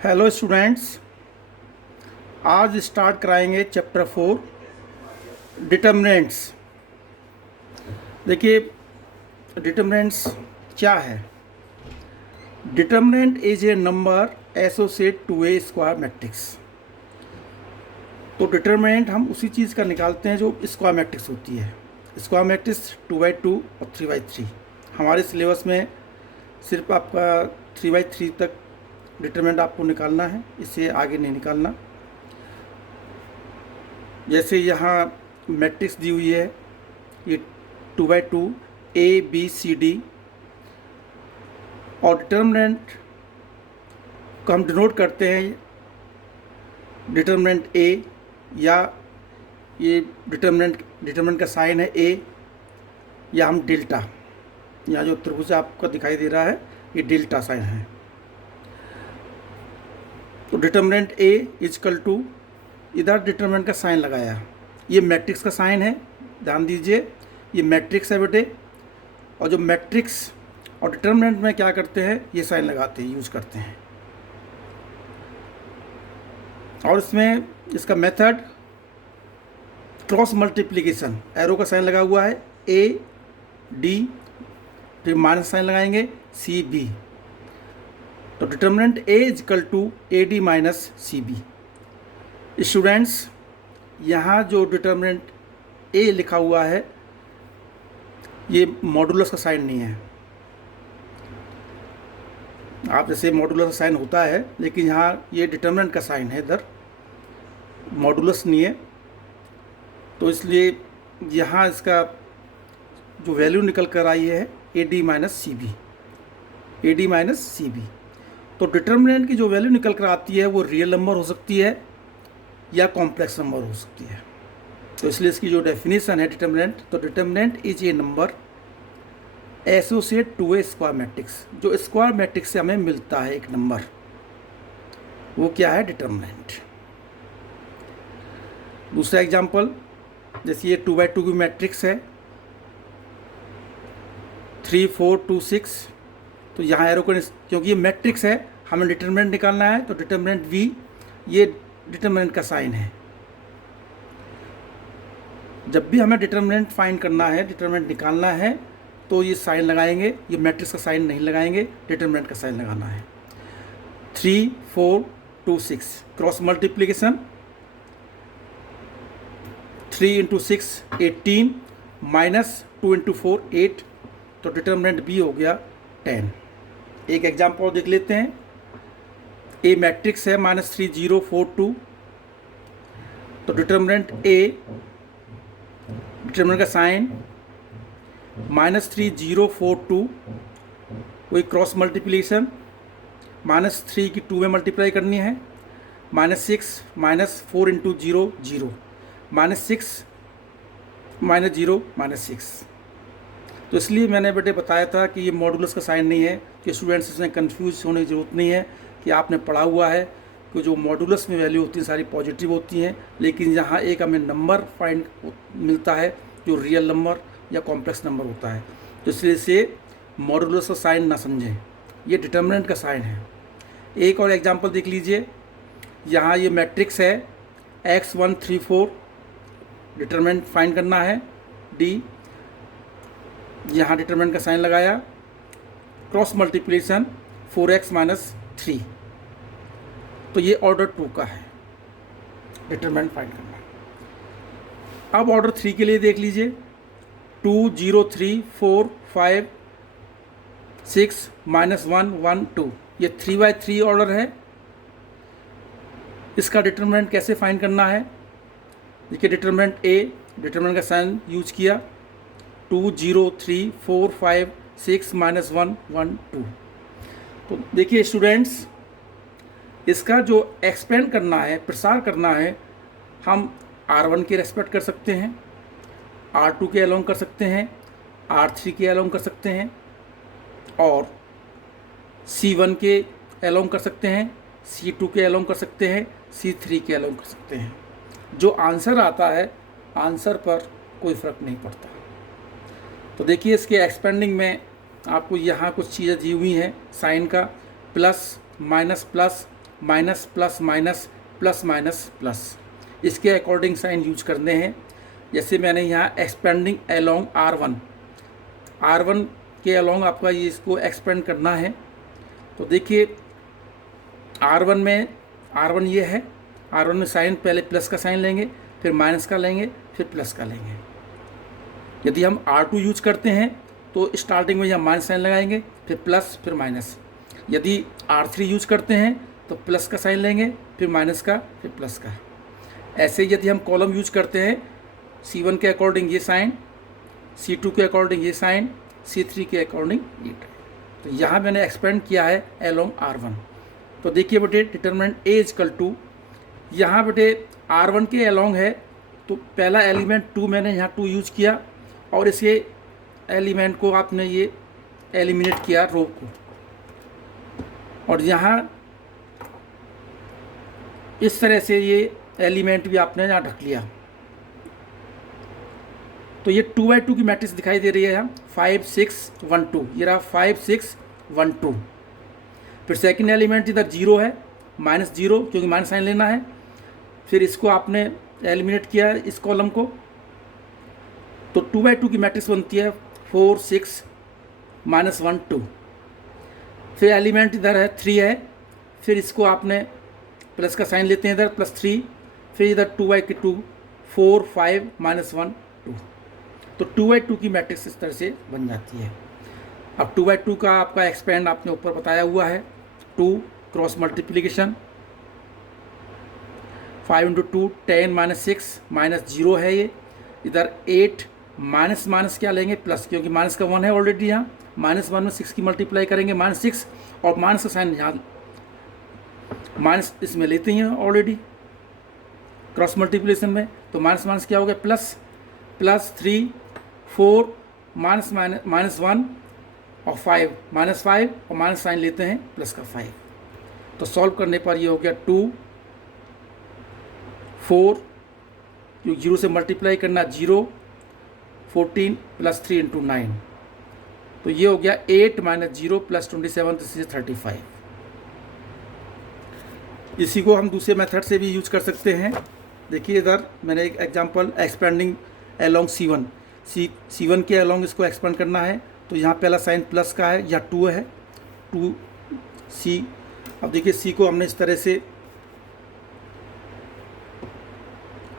Hello students, आज start कराएंगे chapter 4 determinants. देखिए, डिटर्मिनेंट्स क्या है। Determinant is a number associate to a square matrix. तो डिटर्मिनेंट हम उसी चीज़ का निकालते हैं जो स्क्वायर मैट्रिक्स होती है। स्क्वायर मैट्रिक्स 2x2 और 3x3। हमारे सिलेबस में सिर्फ आपका 3x3 तक डिटरमिनेंट आपको निकालना है, इससे आगे नहीं निकालना। जैसे यहाँ मैट्रिक्स दी हुई है, ये 2x2 A B C D, और डिटरमिनेंट को हम डिनोट करते हैं डिटरमिनेंट ए, या ये डिटरमिनेंट का साइन है ए, या हम डेल्टा। यहाँ जो त्रिभुज आपको दिखाई दे रहा है ये डेल्टा साइन है। तो डिटर्मिनेंट ए इजकल टू, इधर डिटर्मिनेंट का साइन लगाया, ये मैट्रिक्स का साइन है। ध्यान दीजिए, ये मैट्रिक्स है बेटे, और जो मैट्रिक्स और डिटर्मिनेंट में क्या करते हैं, ये साइन लगाते हैं, यूज करते हैं। और इसमें इसका मेथड क्रॉस मल्टीप्लिकेशन, एरो का साइन लगा हुआ है, ए डी, फिर माइनस साइन लगाएंगे सी बी। तो determinant A is equal to A D minus C B. Students, यहाँ जो डिटर्मिनेंट ए लिखा हुआ है ये मॉडुलस का साइन नहीं है। आप जैसे मॉडुलस का साइन होता है, लेकिन यहाँ ये डिटर्मिनेंट का साइन है, इधर मॉडुलस नहीं है। तो इसलिए यहाँ इसका जो वैल्यू निकल कर आई है A D minus C B, A D minus C B. तो डिटर्मिनेंट की जो वैल्यू निकल कर आती है वो रियल नंबर हो सकती है या कॉम्प्लेक्स नंबर हो सकती है। तो इसलिए इसकी जो डेफिनेशन है डिटर्मिनेंट, तो determinant is a number associate to a square matrix. जो स्क्वायर मैट्रिक्स से हमें मिलता है एक नंबर, वो क्या है, डिटर्मिनेंट। दूसरा एग्जांपल, जैसे ये 2x2 की मैट्रिक्स है, 3 4 2 6। तो यहाँ एरो को, क्योंकि ये मैट्रिक्स है, हमें डिटर्मिनेंट निकालना है, तो डिटर्मिनेंट वी, ये डिटर्मिनेंट का साइन है। जब भी हमें डिटर्मिनेंट फाइंड करना है, डिटर्मिनेंट निकालना है, तो ये साइन लगाएंगे, ये मैट्रिक्स का साइन नहीं लगाएंगे, डिटर्मिनेंट का साइन लगाना है। 3 4 2 6 cross multiplication, 3 into 6 18 minus 2 into 4 8। तो डिटर्मिनेंट बी हो गया 10। एक एग्जाम्पल देख लेते हैं। ए मैट्रिक्स है -3 0 4 2। तो डिटर्मिनेंट ए, डिटर्मिनेंट का साइन -3 0 4 2, वही क्रॉस मल्टीप्लिकेशन, -3 की 2 में मल्टीप्लाई करनी है, -6 -4 इंटू 0 0, -6 -0 -6। तो इसलिए मैंने बेटे बताया था कि ये मॉडुलस का साइन नहीं है, कि स्टूडेंट्स इसमें कंफ्यूज होने की ज़रूरत नहीं है, कि आपने पढ़ा हुआ है कि जो मॉडुलस में वैल्यू होती है सारी पॉजिटिव होती हैं, लेकिन यहाँ एक हमें नंबर फाइंड मिलता है जो रियल नंबर या कॉम्प्लेक्स नंबर होता है। तो इसलिए इसे मॉडुलस का साइन ना समझें, ये डिटर्मिनेंट का साइन है। एक और एग्जाम्पल देख लीजिए। यहाँ ये मैट्रिक्स है x 1 3 4, डिटर्मिनेंट फाइंड करना है डी। यहाँ डिटर्मिनेंट का साइन लगाया, क्रॉस मल्टीप्लिकेशन 4x - 3। तो ये ऑर्डर 2 का है, डिटर्मिनेंट फाइंड करना। अब ऑर्डर 3 के लिए देख लीजिए। 2 0 3 4 5 6 -1 1 2। ये 3x3 ऑर्डर है। इसका डिटर्मिनेंट कैसे फाइंड करना है, देखिए डिटर्मिनेंट ए, डिटर्मिनेंट का साइन यूज किया, 2 0 3 4 5 6 -1 1 2। तो देखिए स्टूडेंट्स, इसका जो एक्सपेंड करना है, प्रसार करना है, हम R1 के रेस्पेक्ट कर सकते हैं, R2 के अलोंग कर सकते हैं, R3 के अलोंग कर सकते हैं, और C1 के अलोंग कर सकते हैं, C2 के अलोंग कर सकते हैं, C3 के अलोंग कर सकते हैं। जो आंसर आता है, आंसर पर कोई फ़र्क नहीं पड़ता। तो देखिए इसके एक्सपेंडिंग में आपको यहाँ कुछ चीज़ें दी हुई हैं, साइन का, plus minus plus minus plus minus plus minus plus, इसके अकॉर्डिंग साइन यूज करने हैं। जैसे मैंने यहाँ एक्सपेंडिंग अलोंग R1 के अलोंग आपका ये इसको एक्सपेंड करना है। तो देखिए R1 ये है, R1 में साइन पहले प्लस का साइन लेंगे, फिर माइनस का लेंगे, फिर प्लस का लेंगे। यदि हम R2 यूज करते हैं तो स्टार्टिंग में यहाँ माइनस साइन लगाएंगे, फिर प्लस, फिर माइनस। यदि R3 यूज करते हैं तो प्लस का साइन लेंगे, फिर माइनस का, फिर प्लस का। ऐसे यदि हम कॉलम यूज करते हैं, C1 के अकॉर्डिंग ये साइन, C2 के अकॉर्डिंग ये साइन, C3 के अकॉर्डिंग ये। तो यहाँ मैंने एक्सपेंड किया है अलोंग R1। तो देखिए बेटे डिटरमिनेंट A इक्वल टू, यहाँ बेटे R1 के अलोंग है तो पहला एलिमेंट 2 मैंने यहाँ 2 यूज किया और इसे एलिमेंट को आपने ये एलिमिनेट किया रो को, और यहाँ इस तरह से ये एलिमेंट भी आपने यहाँ ढक लिया। तो ये 2x2 की मैट्रिक्स दिखाई दे रही है यहाँ 5 6 1 2, ये रहा 5 6 1 2। फिर सेकंड एलिमेंट इधर 0 है, -0 क्योंकि माइनस साइन लेना है। फिर इसको आपने एलिमिनेट किया इस कॉलम को, तो 2x2 की मैट्रिक्स बनती है 4 6 -1 2। फिर एलिमेंट इधर है 3 है, फिर इसको आपने प्लस का साइन लेते हैं इधर +3, फिर इधर 2x2 4 5 -1 2। तो 2x2 की मैट्रिक्स इस तरह से बन जाती है। अब 2x2 का आपका एक्सपेंड आपने ऊपर बताया हुआ है, 2 क्रॉस मल्टीप्लिकेशन 5 × 2 10 -6 -0 है ये। इधर 8 माइनस क्या लेंगे प्लस, क्योंकि माइनस का 1 है ऑलरेडी यहाँ, -1 में 6 की मल्टीप्लाई करेंगे -6, और माइनस का साइन यहाँ माइनस इसमें लेते हैं ऑलरेडी क्रॉस मल्टीप्लिकेशन में। तो माइनस क्या हो गया +3 4 -1 और 5 -5 और माइनस साइन लेते हैं प्लस का 5। तो सॉल्व करने पर ये हो गया 2 4, क्योंकि 0 से मल्टीप्लाई करना 0 14 + 3 × 9, तो ये हो गया 8 - 0 + 27, दिस इज 35। इसी को हम दूसरे मेथड से भी यूज कर सकते हैं। देखिए इधर मैंने एक एग्जांपल एक्सपेंडिंग अलोंग C1 के अलोंग इसको एक्सपेंड करना है। तो यहाँ पहला साइन प्लस का है, या 2 है 2C। अब देखिए C को हमने इस तरह से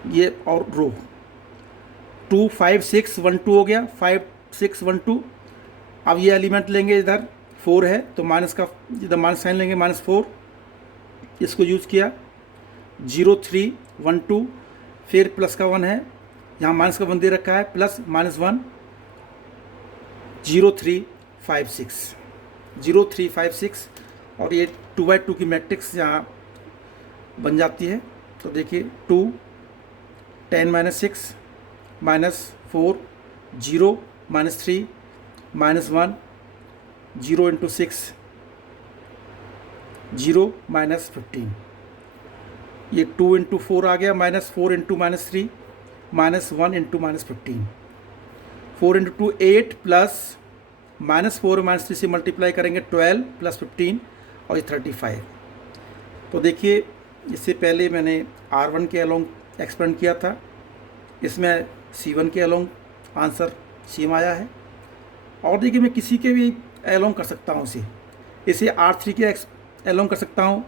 ये और रो 2 5 6 1 2 हो गया, 5 6 1 2। अब ये एलिमेंट लेंगे, इधर 4 है तो माइनस का इधर माइनस साइन लेंगे -4, इसको यूज़ किया 0 3 1 2। फिर प्लस का 1 है, यहाँ माइनस का 1 दे रखा है, प्लस -1 0 3 5 6 0 3 5 6, और ये 2x2 की मैट्रिक्स यहाँ बन जाती है। तो देखिए 2 10 -6 -4 0 -3 -1 0 × 6 0 -15। ये 2 × 4 आ गया, -4 × -3 -1 × -15। 4 × 2 8 प्लस -4 और -3 से मल्टीप्लाई करेंगे 12 + 15 और ये 35। तो देखिए इससे पहले मैंने R1 के अलोंग एक्सपेंड किया था, इसमें C1 के अलोंग आंसर सेम आया है। और देखिए मैं किसी के भी अलोंग कर सकता हूँ, इसे R3 के अलोंग कर सकता हूँ,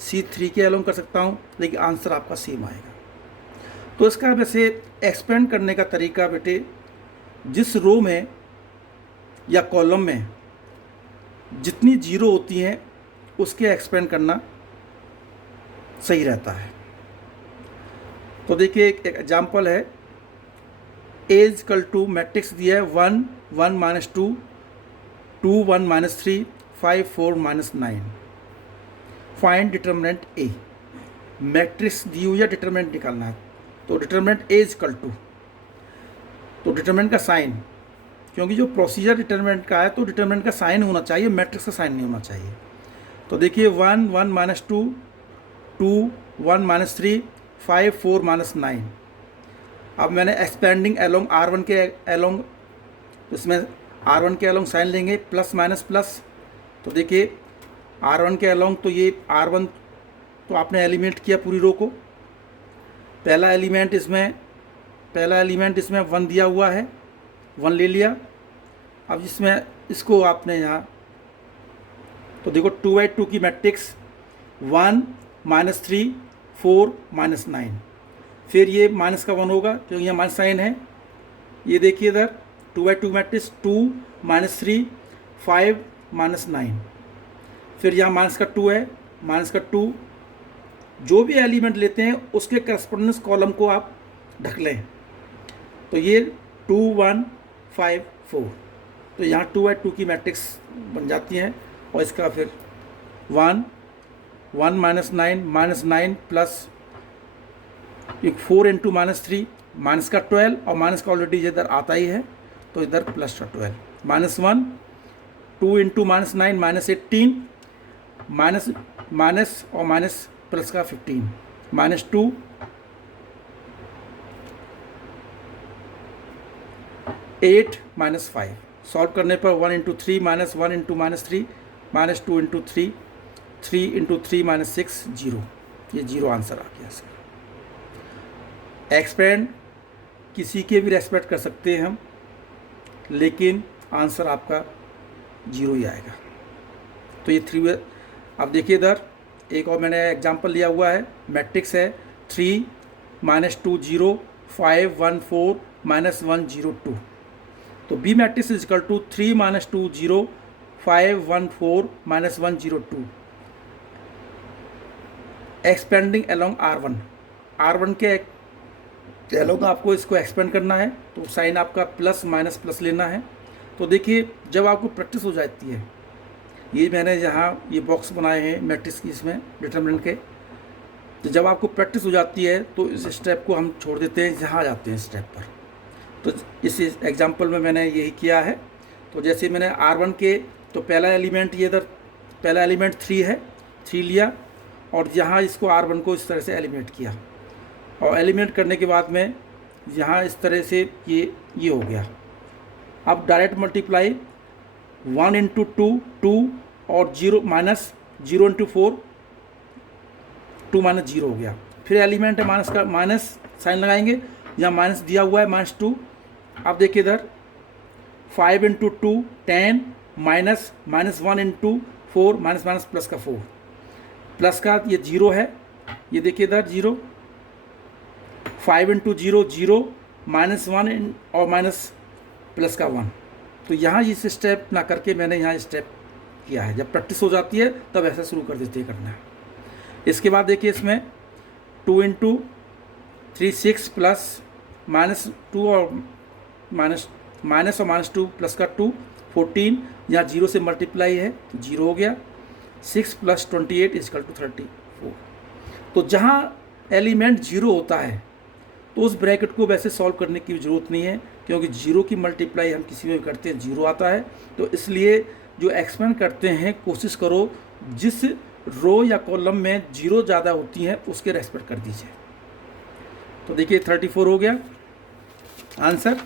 C3 के अलोंग कर सकता हूँ, लेकिन आंसर आपका सेम आएगा। तो इसका वैसे एक्सपेंड करने का तरीका बेटे, जिस रो में या कॉलम में जितनी जीरो होती हैं उसके एक्सपेंड करना सही रहता है। तो देखिए एक एग्जांपल है, A = मैट्रिक्स दिया है 1 1 -2 2 1 -3 5 4 -9। Find determinant A। मैट्रिक्स दी हुई है, डिटरमिनेंट निकालना है। तो डिटरमिनेंट A = तो डिटरमिनेंट का साइन, क्योंकि जो प्रोसीजर डिटरमिनेंट का है तो डिटरमिनेंट का साइन होना चाहिए, मैट्रिक्स का साइन नहीं होना चाहिए। तो देखिए 1 1 -2 2 1 -3 5 4 -9। अब मैंने एक्सपेंडिंग अलोंग R1 के अलोंग, इसमें R1 के अलोंग साइन लेंगे प्लस माइनस प्लस। तो देखिए R1 के अलोंग तो ये R1 तो आपने एलिमिनेट किया पूरी रो को। पहला एलिमेंट इसमें 1 दिया हुआ है, 1 ले लिया। अब इसमें इसको आपने यहाँ तो देखो 2/2 की मैट्रिक्स 1 -3 4 -9, फिर ये माइनस का 1 होगा क्योंकि यहाँ माइनस साइन है। ये देखिए इधर 2/2 मैट्रिक्स 2 -3 5 -9, फिर यहाँ माइनस का 2 है, माइनस का 2। जो भी एलिमेंट लेते हैं उसके करस्पॉन्डेंस कॉलम को आप ढक लें। तो ये 2 1 5 4, तो यहाँ 2/2 की मैट्रिक्स बन जाती हैं। और इसका फिर 1 1 -9 प्लस 4 इंटू -3 माइनस का 12, और माइनस का ऑलरेडी इधर आता ही है तो इधर प्लस का 12, -1 2 इंटू -9 -18 माइनस और माइनस प्लस का 15 -2 8 -5। सॉल्व करने पर 1 इंटू 3 -1 इंटू -3 -2 इंटू 3 3 इंटू 3 -6 0। ये 0 आंसर आ गया सर। एक्सपेंड किसी के भी रेस्पेक्ट कर सकते हैं हम, लेकिन आंसर आपका 0 ही आएगा। तो ये 3। अब देखिए इधर एक और मैंने एग्जांपल लिया हुआ है, मैट्रिक्स है 3 -2 0 5 1 4 -1 0 2। तो B matrix is equal to 3 -2 0 5 1 4 -1 0 2। Expanding along R1 के अलोंग आपको इसको एक्सपेंड करना है, तो साइन आपका प्लस माइनस प्लस लेना है। तो देखिए जब आपको प्रैक्टिस हो जाती है, ये मैंने यहाँ ये बॉक्स बनाए हैं मैट्रिक्स की, इसमें डिटरमिनेंट के, तो जब आपको प्रैक्टिस हो जाती है तो इस स्टेप को हम छोड़ देते हैं, यहाँ जाते हैं स्टेप पर। तो इस एग्जांपल में मैंने यही किया है। तो जैसे मैंने R1 के, तो पहला एलिमेंट ये इधर, पहला एलिमेंट 3 है, 3 लिया और यहाँ इसको R1 को इस तरह से एलिमिनेट किया, और एलिमिनेट करने के बाद में यहाँ इस तरह से ये हो गया। अब डायरेक्ट मल्टीप्लाई 1 इंटू 2 2 और 0 -0 इंटू 4 2 -0 हो गया। फिर एलिमेंट है माइनस का, माइनस साइन लगाएंगे, यहाँ माइनस दिया हुआ है -2। अब देखिए इधर 5 इंटू 2 10 -1 इंटू 4 माइनस प्लस का 4, प्लस का ये 0 है, ये देखिए इधर 0, 5 इंटू 0 0 -1 और माइनस प्लस का 1। तो यहाँ इस स्टेप ना करके मैंने यहाँ स्टेप किया है। जब प्रैक्टिस हो जाती है तब ऐसा शुरू कर देते हैं करना। इसके बाद देखिए इसमें 2 इंटू 3 6 प्लस -2 और माइनस और -2 प्लस का 2 14, यहाँ 0 से मल्टीप्लाई है तो 0 हो गया। 6 + 28 = 34। तो जहाँ एलिमेंट 0 होता है तो उस ब्रैकेट को वैसे सॉल्व करने की ज़रूरत नहीं है, क्योंकि 0 की मल्टीप्लाई हम किसी में करते हैं 0 आता है। तो इसलिए जो एक्सपेंड करते हैं कोशिश करो जिस रो या कॉलम में 0 ज़्यादा होती हैं उसके रेस्पेक्ट कर दीजिए। तो देखिए 34 हो गया आंसर।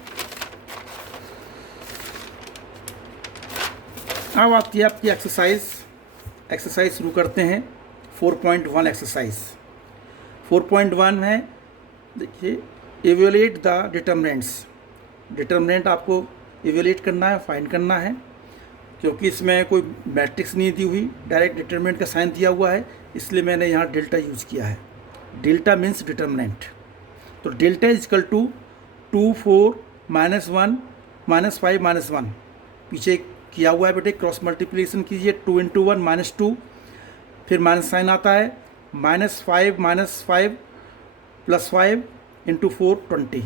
अब आती है आपकी एक्सरसाइज शुरू करते हैं। 4.1 एक्सरसाइज 4.1 है, देखिए इवेल्युएट द डिटर्मिनेंट आपको इवेल्युएट करना है, फाइंड करना है। क्योंकि इसमें कोई मैट्रिक्स नहीं दी हुई, डायरेक्ट डिटर्मिनेंट का साइन दिया हुआ है, इसलिए मैंने यहाँ डेल्टा यूज़ किया है। Delta means determinant. तो डेल्टा इजकल टू 2 4 -1 -5 -1, पीछे किया हुआ है बेटे, क्रॉस मल्टीप्लिकेशन कीजिए। 2 इंटू 1 -2, फिर माइनस साइन आता है, -5 प्लस 5 इंटू 4 20।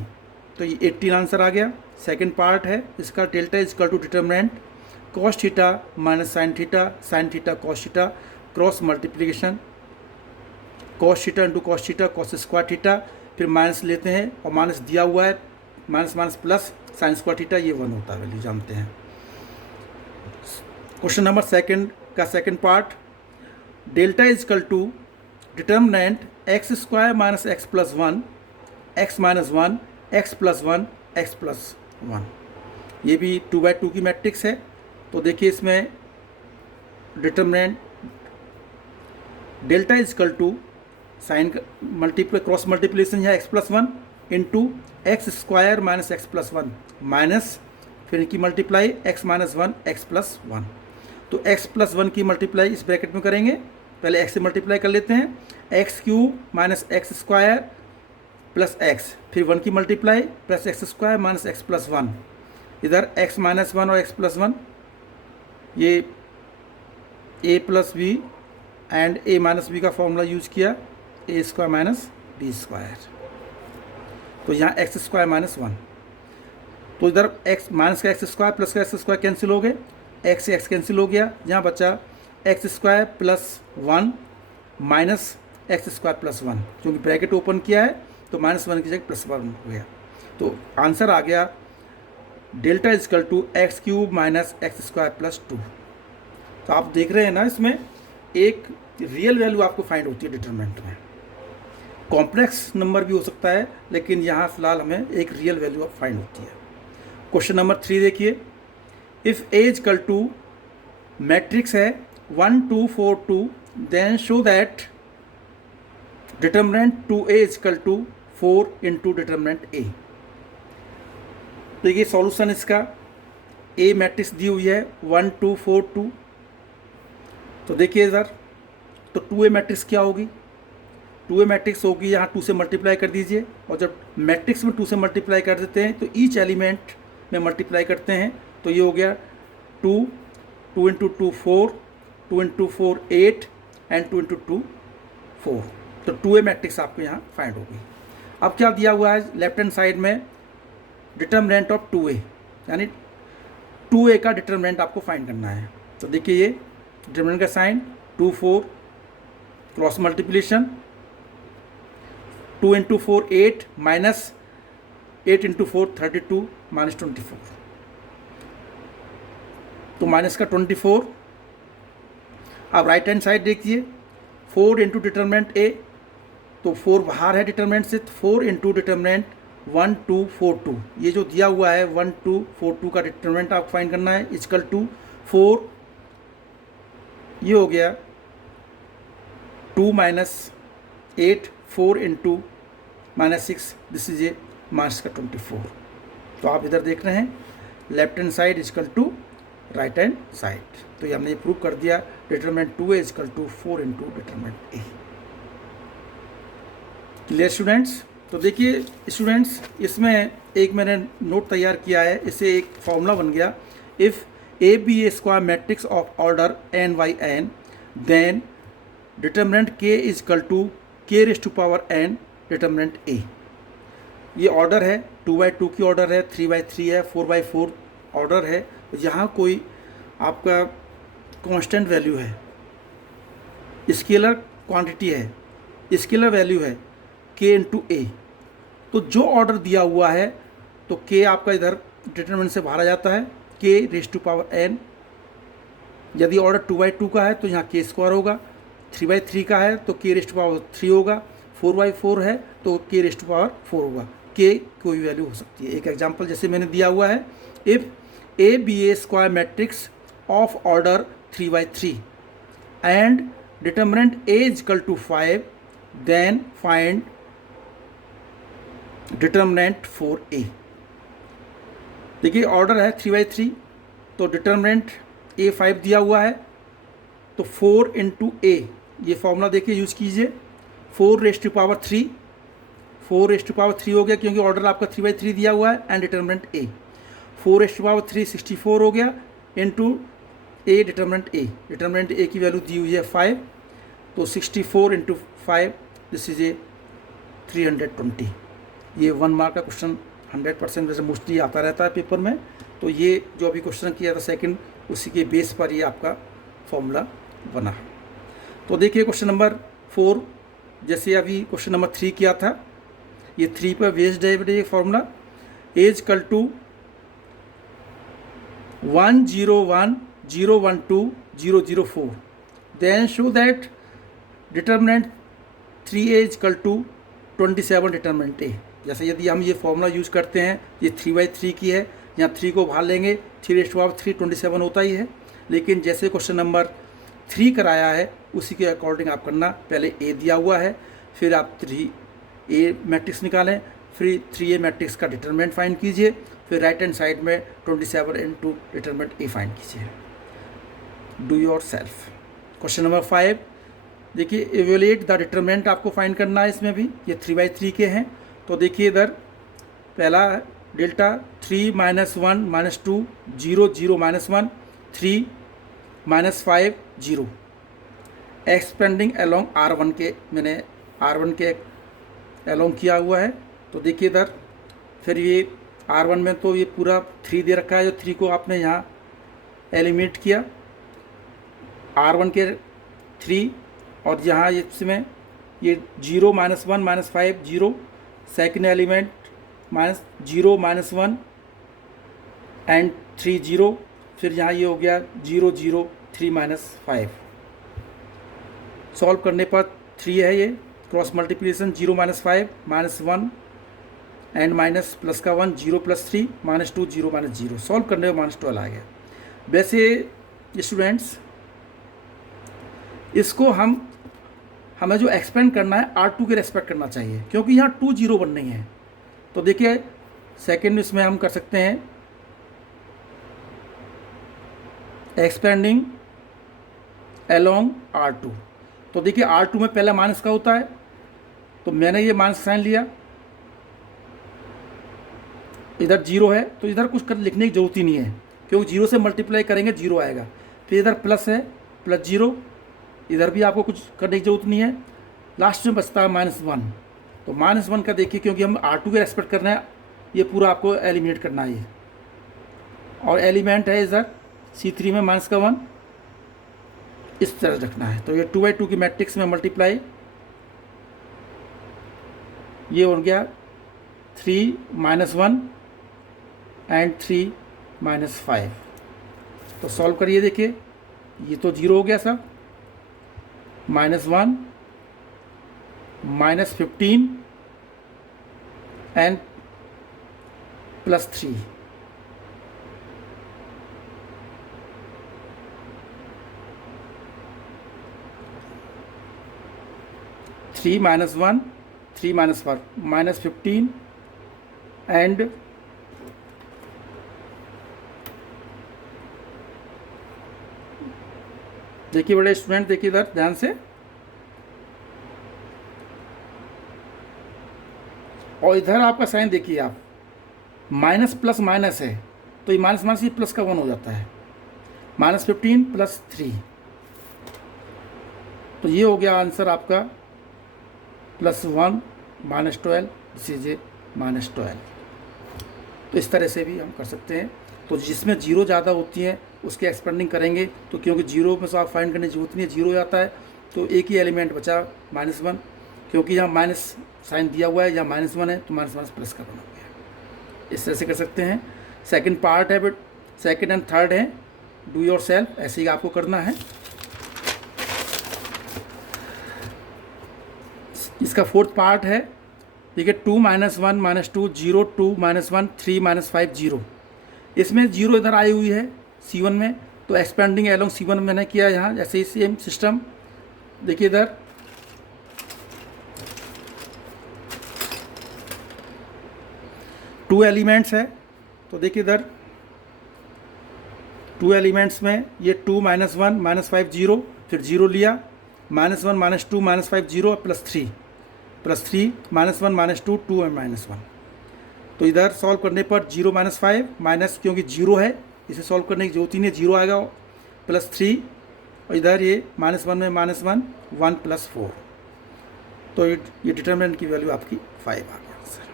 तो ये 18 आंसर आ गया। सेकंड पार्ट है इसका, delta is equal to determinant cos theta minus sine theta cos theta, cross multiplication cos theta into cos theta cos square theta, फिर माइनस लेते हैं और माइनस दिया हुआ है, minus plus sine square theta, ये 1 होता है, वैल्यू जानते हैं। Question number second part, delta is equal to determinant x² - x + 1 x - 1 x + 1 x + 1। ये भी 2/2 की मैट्रिक्स है। तो देखिए इसमें determinant delta is equal to sign multiply cross multiplication है x+1 into X square minus x+1 minus फिर इनकी मल्टीप्लाई x-1 x+1। तो x+1 की मल्टीप्लाई इस ब्रैकेट में करेंगे, पहले x से मल्टीप्लाई कर लेते हैं, x³ minus x square plus x, फिर 1 की multiply plus x² minus x+1, इधर x-1 और x+1, ये a+b एंड a-b का फॉर्मूला यूज किया, a² माइनस b², तो यहाँ x² माइनस 1, तो इधर x माइनस का x² प्लस का x² कैंसिल हो गए, x से x कैंसिल हो गया, यहाँ बचा x² plus 1 minus x² plus 1, क्योंकि ब्रैकेट ओपन किया है तो -1 की जगह +1 हो गया, तो आंसर आ गया delta is equal to x³ minus x² plus 2। तो आप देख रहे हैं ना, इसमें एक रियल वैल्यू आपको फाइंड होती है डिटरमिनेंट में, कॉम्प्लेक्स नंबर भी हो सकता है, लेकिन यहाँ फिलहाल हमें एक रियल वैल्यू फाइंड होती है। क्वेश्चन नंबर 3 देखिए, if A is equal to matrix है 1 2 4 2, then show that determinant 2a is equal to 4 into determinant a। तो ये सॉल्यूशन इसका, a मैट्रिक्स दी हुई है 1 2 4 2, तो देखिए इधर, तो 2a मैट्रिक्स क्या होगी, 2a मैट्रिक्स होगी, यहाँ 2 से मल्टीप्लाई कर दीजिए, और जब मैट्रिक्स में 2 से मल्टीप्लाई कर देते हैं तो ईच एलिमेंट में मल्टीप्लाई करते हैं, तो ये हो गया 2 2 इंटू 2 4, 2 इंटू 4 8 एंड 2 इंटू 2 4, तो 2a मैट्रिक्स आपको यहाँ फाइंड होगी। अब क्या दिया हुआ है लेफ्ट हैंड साइड में, डिटरमिनेंट ऑफ 2a, यानी 2a का डिटरमिनेंट आपको फाइंड करना है। तो देखिए ये डिटरमिनेंट का sign 2 4 cross multiplication, 2 into 4 8 minus 8 into 4 32 minus 24, तो माइनस का 24। अब राइट हैंड साइड देखिए, 4 इंटू डिटरमिनेंट a, तो 4 बाहर है डिटरमिनेंट से, 4 इंटू डिटरमिनेंट 1 2 4 2, ये जो दिया हुआ है 1 2 4 2 का डिटरमिनेंट आप फाइंड करना है, इक्वल टू 4, ये हो गया 2 minus 8 4 into minus 6, this is a minus का 24। तो आप इधर देख रहे हैं left hand side equal to right hand side, तो ये हमने प्रूव कर दिया, determinant 2a equal to 4 into determinant a। Clear students? तो देखिए स्टूडेंट्स, इसमें एक मैंने नोट तैयार किया है, इससे एक फॉर्मूला बन गया, if A B A square matrix of order n by n, then determinant k is equal to k raise to power n determinant a। ये ऑर्डर है, 2/2 की ऑर्डर है, 3/3 है, 4/4 ऑर्डर है, यहाँ कोई आपका कांस्टेंट वैल्यू है, स्केलर क्वांटिटी है, स्केलर वैल्यू है k इंटू a, तो जो ऑर्डर दिया हुआ है तो k आपका इधर डिटरमिनेंट से बाहर आ जाता है, k raise to power n। यदि ऑर्डर 2/2 का है तो यहाँ k स्क्वायर होगा, 3/3 का है तो k रेज़ टू पावर 3 होगा, 4/4 है तो k रेज़ टू पावर 4 होगा, k कोई वैल्यू हो सकती है। एक एग्जांपल जैसे मैंने दिया हुआ है, if A B A square matrix of order 3/3 and determinant a is equal to 5, then find determinant 4a। देखिए ऑर्डर है 3/3, तो डिटरमिनेंट a 5 दिया हुआ है, तो 4 इंटू a, ये फॉर्मूला देखिए यूज़ कीजिए, 4 raise to power 3, 4 raise to power 3 हो गया क्योंकि ऑर्डर आपका 3/3 दिया हुआ है, and determinant a, 4 raise to power 3 64 हो गया, into a determinant a, determinant a की वैल्यू दी हुई है 5, तो 64 इंटू 5, दिस इज ए 320। ये 1 मार्क का क्वेश्चन 100% वैसे मोस्टली आता रहता है पेपर में, तो ये जो अभी क्वेश्चन किया था सेकंड, उसी के बेस पर ये आपका फॉर्मूला बना। तो देखिए क्वेश्चन नंबर 4, जैसे अभी क्वेश्चन नंबर 3 किया था, ये 3 पर बेस्ड है ये formula, a equal to 101,012,004, then show that determinant 3a is equal to 27 determinant a। जैसे यदि हम ये फॉर्मूला यूज़ करते हैं, ये 3/3 की है, यहाँ 3 को बाहर लेंगे, 3 रेज़ टू पावर 3 27 होता ही है, लेकिन जैसे क्वेश्चन नंबर 3 कराया है उसी के अकॉर्डिंग आप करना। पहले ए दिया हुआ है, फिर आप 3A मैट्रिक्स निकालें, फिर 3A मैट्रिक्स का डिटरमिनेंट फाइंड कीजिए, फिर राइट हैंड साइड में 27 इंटू डिटरमिनेंट ए फाइंड कीजिए। Do your self. Question number 5 देखिए, एवेल्यूएट द डिटरमिनेंट आपको फाइंड करना है। इसमें भी ये 3/3 के हैं, तो देखिए इधर पहला डेल्टा 3 -1 -2 0 0 -1 3 -5 0 एक्सपेंडिंग अलोंग R1 के, मैंने R1 के अलोंग किया हुआ है। तो देखिए इधर फिर ये R1 में तो ये पूरा 3 दे रखा है, जो 3 को आपने यहाँ एलिमिनेट किया, R1 के 3, और यहाँ इसमें ये 0 -1 -5 0 सेकेंड एलिमेंट -0 -1 एंड 3 0, फिर यहाँ ये हो गया 0 0 3 -5। सॉल्व करने पर 3 है, ये cross multiplication 0 -5 -1 and minus plus का 1 0 + 3 -2 0 -0। सॉल्व करने में -12 आ गया। वैसे स्टूडेंट्स इसको हमें जो एक्सपेंड करना है R2 के रेस्पेक्ट करना चाहिए, क्योंकि यहाँ 2 0 1 नहीं है। तो देखिए सेकेंड इसमें हम कर सकते हैं एक्सपेंडिंग अलोंग R2। तो देखिए R2 में पहला माइनस का होता है, तो मैंने ये माइनस साइन लिया, इधर 0 है तो इधर कुछ लिखने की जरूरत ही नहीं है, क्योंकि 0 से मल्टीप्लाई करेंगे 0 आएगा। फिर इधर प्लस है, +0, इधर भी आपको कुछ करने की जरूरत नहीं है। लास्ट में बचता है -1, तो -1 का देखिए, क्योंकि हम R2 के रेस्पेक्ट करना है, ये पूरा आपको एलिमिनेट करना है ये, और एलिमेंट है इधर C3 में -1 इस तरह रखना है। तो ये 2/2 की मैट्रिक्स में मल्टीप्लाई, ये हो गया 3 -1 एंड 3 -5। तो सॉल्व करिए, देखिए ये तो 0 हो गया सब, -1 -15 एंड +3। -1 3 -4 -15 एंड देखिए बड़े स्टूडेंट, देखिए इधर ध्यान से, और इधर आपका साइन देखिए आप, माइनस प्लस माइनस है, तो ये माइनस माइनस ये प्लस का 1 हो जाता है, -15 + 3। तो ये हो गया आंसर आपका +1 -12, दिस इज ए -12। तो इस तरह से भी हम कर सकते हैं। तो जिसमें 0 ज़्यादा होती है उसके एक्सपेंडिंग करेंगे, तो क्योंकि 0 में से आप फाइंड करने की जरूरत नहीं है, 0 जाता है, तो एक ही एलिमेंट बचा -1, क्योंकि यहाँ माइनस साइन दिया हुआ है, यहाँ -1 है, तो माइनस प्लस का बना हुआ है। इस तरह से कर सकते हैं। सेकंड पार्ट है, बट सेकंड एंड थर्ड है, डू योर सेल्फ, ऐसे ही आपको करना है। इसका फोर्थ पार्ट है, देखिए 2 -1 -2 0 2 -1 3 -5 0। इसमें 0 इधर आई हुई है C1 में, तो एक्सपेंडिंग अलोंग C1 मैंने किया यहाँ, जैसे ही सेम सिस्टम। देखिए इधर 2 एलिमेंट्स है, तो देखिए इधर 2 एलिमेंट्स में ये 2 -1 -5 0, फिर 0 लिया, -1 -2 -5 0 +3 -1 -2 2 और -1। तो इधर सॉल्व करने पर 0 -5 माइनस, क्योंकि 0 है इसे सॉल्व करने की जरूरत ही नहीं, 0 आएगा, +3, और इधर ये -1 में -1 1 + 4। तो ये डिटरमिनेंट की वैल्यू आपकी 5 आ गया आंसर।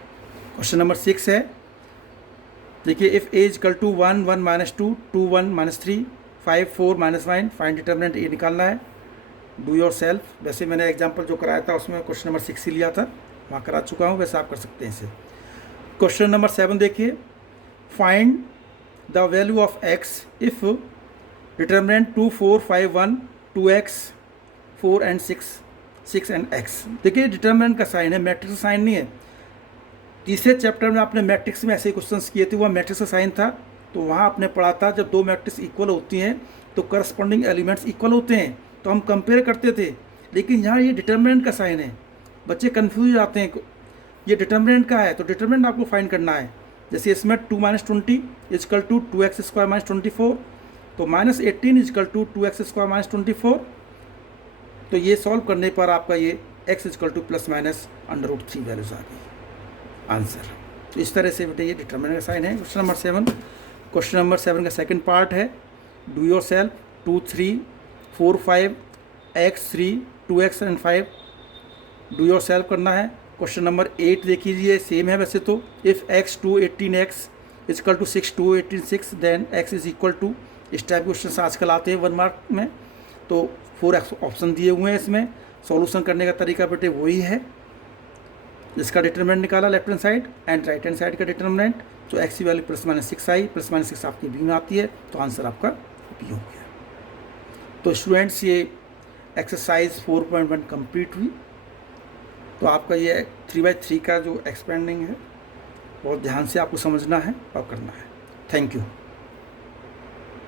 क्वेश्चन नंबर 6 है, देखिए if A equal to 1 1 -2 2 1 -3 5 4 -9, find determinant ये निकालना है। Do yourself. वैसे मैंने एग्जाम्पल जो कराया था उसमें क्वेश्चन नंबर 6 ही लिया था, वहाँ करा चुका हूँ, वैसे आप कर सकते हैं इसे। क्वेश्चन नंबर 7 देखिए, find the value of x if determinant 2 4 5 1 2x 4 and 6 and x। देखिए डिटरमिनेंट का साइन है, मैट्रिक्स का साइन नहीं है। तीसरे चैप्टर में आपने मैट्रिक्स में ऐसे क्वेश्चंस किए थे, वह मैट्रिक्स का साइन था, तो वहाँ आपने पढ़ा था जब दो मैट्रिक्स इक्वल होती हैं तो करस्पॉन्डिंग एलिमेंट्स इक्वल होते हैं। तो हम कंपेयर करते थे, लेकिन यहाँ ये डिटर्मिनेंट का साइन है, बच्चे कन्फ्यूज आते हैं, ये डिटर्मिनेंट का है तो डिटर्मिनेंट आपको फाइंड करना है। जैसे इसमें 2 - 20 इजकल टू 2x² - 24, तो -18 इजकल टू 2x² - 24, तो ये सॉल्व करने पर आपका ये x इजकल टू ±√3 वैल्यूज आ गई आंसर। तो इस तरह से बेटे ये डिटर्मिनेंट का साइन है। क्वेश्चन नंबर 7, क्वेश्चन नंबर 7 का सेकंड पार्ट है, do your self 2, 3, 4, 5, x, 3, 2x and 5 do your self करना है। क्वेश्चन नंबर 8 देख लीजिए, सेम है वैसे तो, if x 2 18x is equal to 6 2 18 6 then x is equal to, इस टाइप के क्वेश्चन आजकल आते हैं 1 मार्क में। तो 4 ऑप्शन दिए हुए हैं, इसमें सॉल्यूशन करने का तरीका बेटे वही है, जिसका डिटरमिनेंट निकाला left hand side and right hand side का डिटरमिनेंट। तो x की वैल्यू ±6 आई, ±6 आपकी बी में आती है, तो आंसर आपका बी हो गया। तो स्टूडेंट्स ये एक्सरसाइज 4.1 कंप्लीट हुई। तो आपका ये 3/3 का जो एक्सपेंडिंग है बहुत ध्यान से आपको समझना है और करना है। Thank you.